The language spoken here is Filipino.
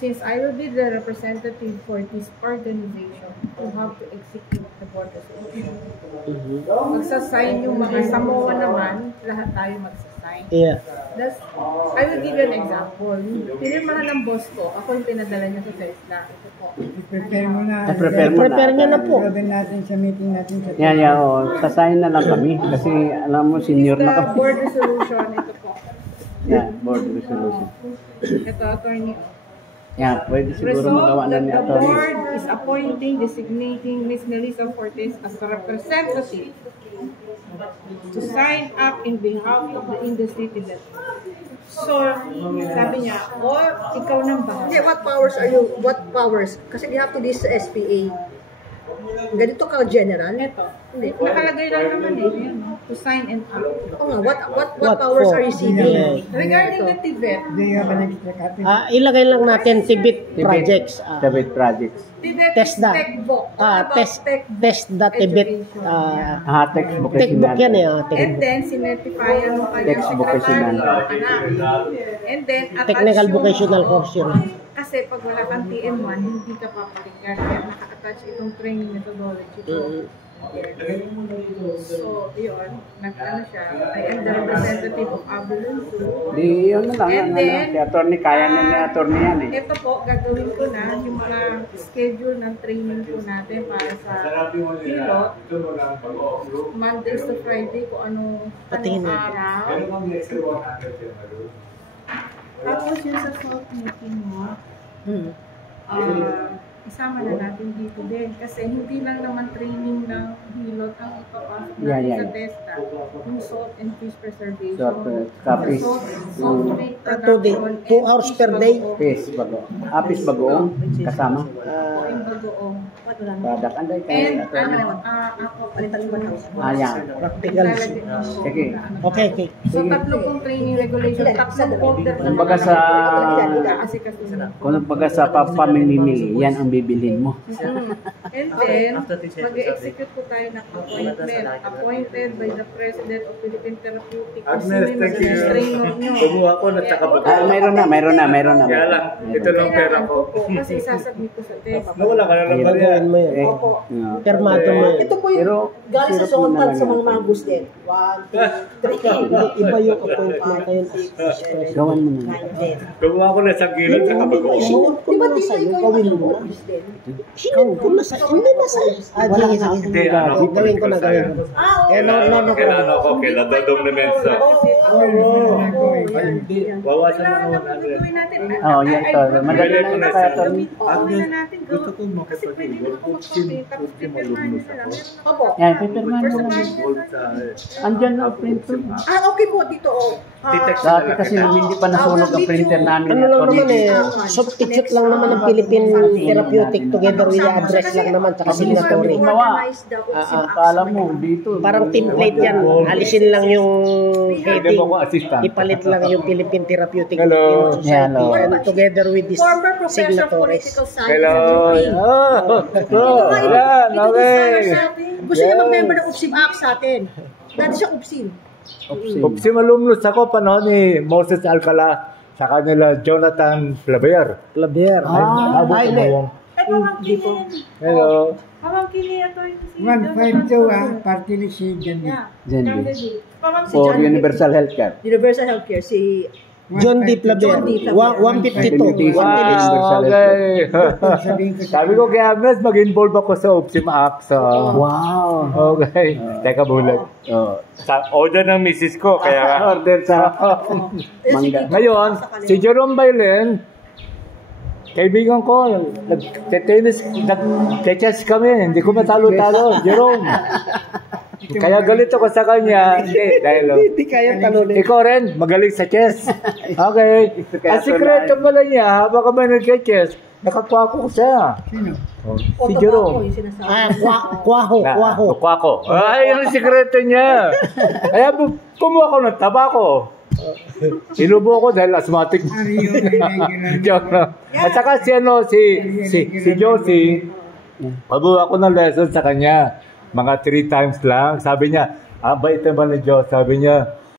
since I will be the representative for this organization, you have to execute the board resolution. Magsasign yung mga Samoa naman, lahat tayo magsasign. Yeah. That's, I will give you an example. Pinirmahan ng boss ko, ako yung pinadala niya sa TESDA. Ito po. Prepare mo na. Prepare niya na po. Prepare natin sa meeting natin. Sasayin na lang kami kasi alam mo senior na kami. Board resolution, ito po. Yeah, board resolution. Ito, attorney. Yeah, pwede siguro magawa na ni The attorney. board is appointing, designating Ms. Melissa Fortes as a representative to sign up in behalf of the industry today. So, sabi niya, ikaw nang bahala. Okay, what powers are you? What powers? Kasi you have to this SPA. Ganito ka general? Ito. Nakalagay lang naman yun. To sign and up. Oo nga, what powers are you seeking? Regarding the TVET. Do you have an extra copy? Ilagay lang natin Tibet projects. Tibet projects. TVET is TESDA. techbook. TESDA Tibet. Textbook. Textbook yan eh. And then, sinetipyan mo kayo Textbook kasi yan. And then, Technical vocational course yun. Kasi pag wala kang TM1, hindi ka papalikan. Kaya naka-attach itong training methodology ko. So, yun. Nag-ano siya. I am the representative of Avalon Zoo. Di, yun na lang. And then, si attorney, kaya na ni attorney yan eh. Ito po, gagawin ko na yung mga schedule ng training po natin para sa pilot. Mondays to Friday kung anong araw. Tapos yun sa salt meeting mo, isama na natin dito din. Kasi hindi lang naman training ng hilot ang ipapasok natin sa TESDA. Yung salt and fish preservation. Salt meat production. 2 hours per day. Fish bago. Fish bagoong kasama. Yung bagoong. Product. Anday And kayo. ako, palitan mo na. Yan. Practical. Sige. Okay. So, tatlo pong training regulation, tatlong folder. Kumbaga sa pamimili, yan ang bibilhin mo. And then, mag-execute po tayo ng appointment. Appointed by the President of Philippine Therapeutic. Kasi may mag-trainer nyo. Kumuha ko na tsaka Mayroon na. Kaya lang, ito lang pera ko. Kasi sasubmit ko sa test. Nawala ka na lang ba yan? Mo yan. Permato mo yan. Ito po yung galing sa Sontal sa mga mangus din. 1, 2, 3, Iba yung appointment kayo. Gawan mo na. Kumuha ko na sa gilid sa kabagoong. Di ba dito ikaw yung mangus din? Kung nasa, hindi nasa. Wala ka. Hindi, ano ko. Gawin ko na. Kailan ako, kailan dodong na mensa. Bawasan mo naman natin. Yan ito. Madali ko na sa attorney. Gusto ko makipag-ibig. Tapos pipirmahan nyo na lang. Opo. Yan, pipirmahan mo lang. Andyan na ang printer. Okay po, dito Dati kasi hindi pa nasunog ang printer namin. Ano lang naman substitute lang naman ng Philippine Therapeutic together with the address lang naman tsaka signatory. Akala mo dito. Parang template yan. Alisin lang yung heading. Ipalit lang yung Philippine Therapeutic Society and together with this former professor of signatories. political science. Gusto niya mag-member ng UPSIM Act sa atin. Dati siya UPSIM. Upsim alumnus ako panahon ni Moses Alcala sa kanila Jonathan Flavier. Hello. Pamangkin niya ito yung si 152 party list si Jandy. For Universal Healthcare. Universal Healthcare, si John D. Flavier. 152. Okay. Sabi ko kay Agnes, mag-involve ako sa UPSIM Act. Wow. Okay. Teka bulat. Sa order ng misis ko. Kaya Order sa mangga. ngayon, si Jerome Bailen, kaibigan ko, nag-tennis, nag-chess kami. Hindi ko matalo-talo. Jerome. Kaya galit ako sa kanya. Hindi kaya talunin. Ikaw rin, magaling sa chess. Okay. Ang sikreto pala niya, habang kami nag-chess, nakakwako ko siya. Si Jerome. Kwako. Ay, yung sikreto niya. Kaya kumuha ko ng tabako. Inubo ko dahil asthmatic. At saka si Josie, pagbuha ko ng lesson sa kanya. Mga 3 times lang. Sabi niya, bait naman ni Diyos. Sabi niya,